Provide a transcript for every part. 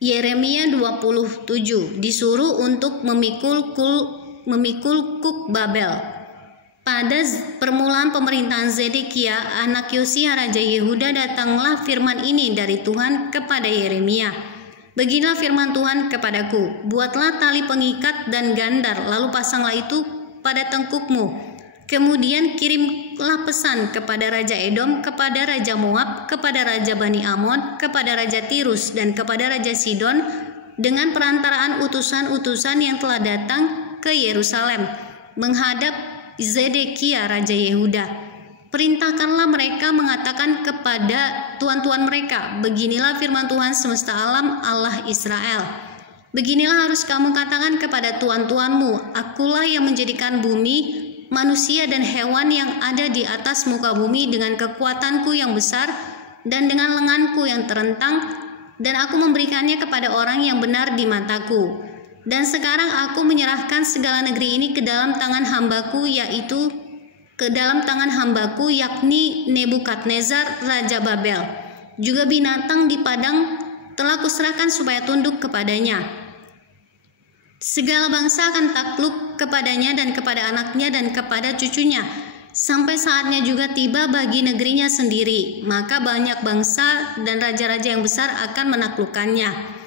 Yeremia 27 disuruh untuk memikul kuk Babel. Pada permulaan pemerintahan Zedekia, anak Yosia Raja Yehuda, datanglah firman ini dari Tuhan kepada Yeremia. Beginilah firman Tuhan kepadaku, buatlah tali pengikat dan gandar, lalu pasanglah itu pada tengkukmu. Kemudian kirimlah pesan kepada Raja Edom, kepada Raja Moab, kepada Raja Bani Amon, kepada Raja Tirus, dan kepada Raja Sidon, dengan perantaraan utusan-utusan yang telah datang ke Yerusalem, menghadap Zedekia Raja Yehuda. Perintahkanlah mereka mengatakan kepada tuan-tuan mereka, beginilah firman Tuhan semesta alam, Allah Israel. Beginilah harus kamu katakan kepada tuan-tuanmu, akulah yang menjadikan bumi, manusia dan hewan yang ada di atas muka bumi dengan kekuatanku yang besar dan dengan lenganku yang terentang, dan aku memberikannya kepada orang yang benar di mataku. Dan sekarang aku menyerahkan segala negeri ini ke dalam tangan hambaku, yakni Nebukadnezar Raja Babel. Juga binatang di padang telah kuserahkan supaya tunduk kepadanya. Segala bangsa akan takluk kepadanya dan kepada anaknya dan kepada cucunya, sampai saatnya juga tiba bagi negerinya sendiri. Maka banyak bangsa dan raja-raja yang besar akan menaklukkannya.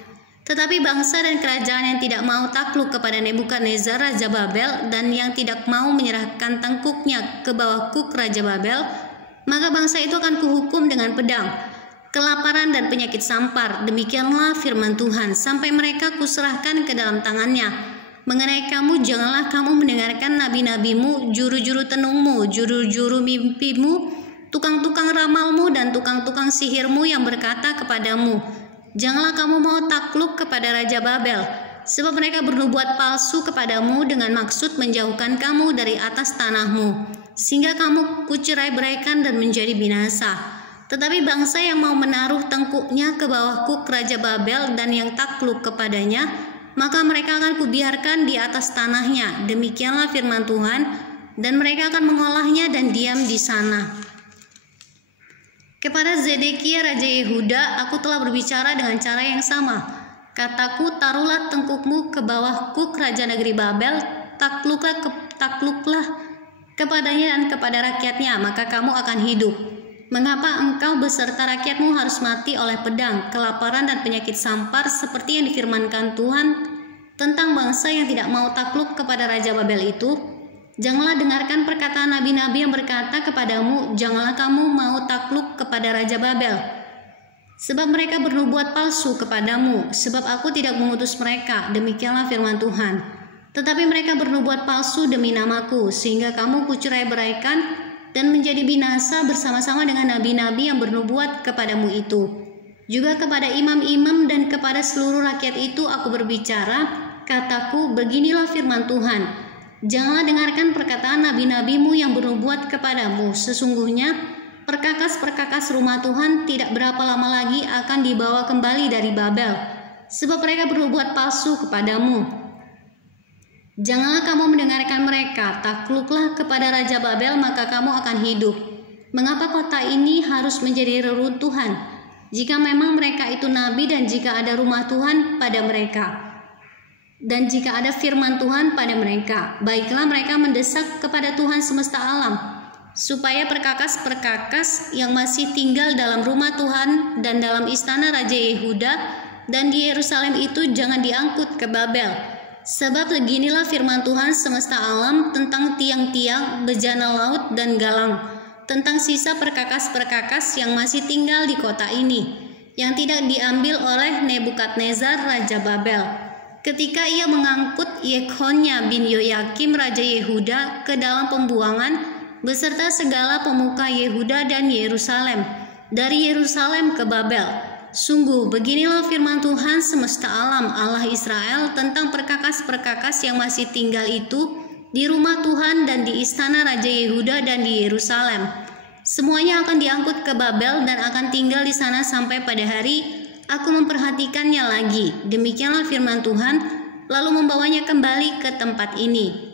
Tetapi bangsa dan kerajaan yang tidak mau takluk kepada Nebukadnezar Raja Babel dan yang tidak mau menyerahkan tengkuknya ke bawah kuk Raja Babel, maka bangsa itu akan kuhukum dengan pedang, kelaparan dan penyakit sampar. Demikianlah firman Tuhan, sampai mereka kuserahkan ke dalam tangannya. Mengenai kamu, janganlah kamu mendengarkan nabi-nabimu, juru-juru tenungmu, juru-juru mimpimu, tukang-tukang ramalmu, dan tukang-tukang sihirmu yang berkata kepadamu, janganlah kamu mau takluk kepada Raja Babel, sebab mereka bernubuat palsu kepadamu dengan maksud menjauhkan kamu dari atas tanahmu, sehingga kamu kucerai-beraikan dan menjadi binasa. Tetapi bangsa yang mau menaruh tengkuknya ke bawah kuk Raja Babel dan yang takluk kepadanya, maka mereka akan kubiarkan di atas tanahnya. Demikianlah firman Tuhan, dan mereka akan mengolahnya dan diam di sana. Kepada Zedekia Raja Yehuda, aku telah berbicara dengan cara yang sama. Kataku, taruhlah tengkukmu ke bawah kuk Raja negeri Babel, takluklah kepadanya dan kepada rakyatnya, maka kamu akan hidup. Mengapa engkau beserta rakyatmu harus mati oleh pedang, kelaparan dan penyakit sampar seperti yang difirmankan Tuhan tentang bangsa yang tidak mau takluk kepada Raja Babel itu? Janganlah dengarkan perkataan nabi-nabi yang berkata kepadamu, janganlah kamu mau takluk kepada Raja Babel. Sebab mereka bernubuat palsu kepadamu, sebab aku tidak mengutus mereka, demikianlah firman Tuhan. Tetapi mereka bernubuat palsu demi namaku, sehingga kamu kucerai-beraikan dan menjadi binasa bersama-sama dengan nabi-nabi yang bernubuat kepadamu itu. Juga kepada imam-imam dan kepada seluruh rakyat itu aku berbicara, kataku, beginilah firman Tuhan, janganlah dengarkan perkataan nabi-nabimu yang bernubuat kepadamu. Sesungguhnya perkakas-perkakas rumah Tuhan tidak berapa lama lagi akan dibawa kembali dari Babel, sebab mereka bernubuat palsu kepadamu. Janganlah kamu mendengarkan mereka, takluklah kepada Raja Babel, maka kamu akan hidup. Mengapa kota ini harus menjadi reruntuhan? Jika memang mereka itu nabi dan jika ada rumah Tuhan pada mereka, dan jika ada firman Tuhan pada mereka, baiklah mereka mendesak kepada Tuhan semesta alam, supaya perkakas-perkakas yang masih tinggal dalam rumah Tuhan dan dalam istana Raja Yehuda dan di Yerusalem itu jangan diangkut ke Babel. Sebab beginilah firman Tuhan semesta alam tentang tiang-tiang, bejana laut, dan galang, tentang sisa perkakas-perkakas yang masih tinggal di kota ini, yang tidak diambil oleh Nebukadnezar Raja Babel, ketika ia mengangkut Yekhonya bin Yoyakim Raja Yehuda ke dalam pembuangan, beserta segala pemuka Yehuda dan Yerusalem, dari Yerusalem ke Babel. Sungguh, beginilah firman Tuhan semesta alam, Allah Israel, tentang perkakas-perkakas yang masih tinggal itu di rumah Tuhan dan di istana Raja Yehuda dan di Yerusalem. Semuanya akan diangkut ke Babel dan akan tinggal di sana sampai pada hari aku memperhatikannya lagi. Demikianlah firman Tuhan, lalu membawanya kembali ke tempat ini.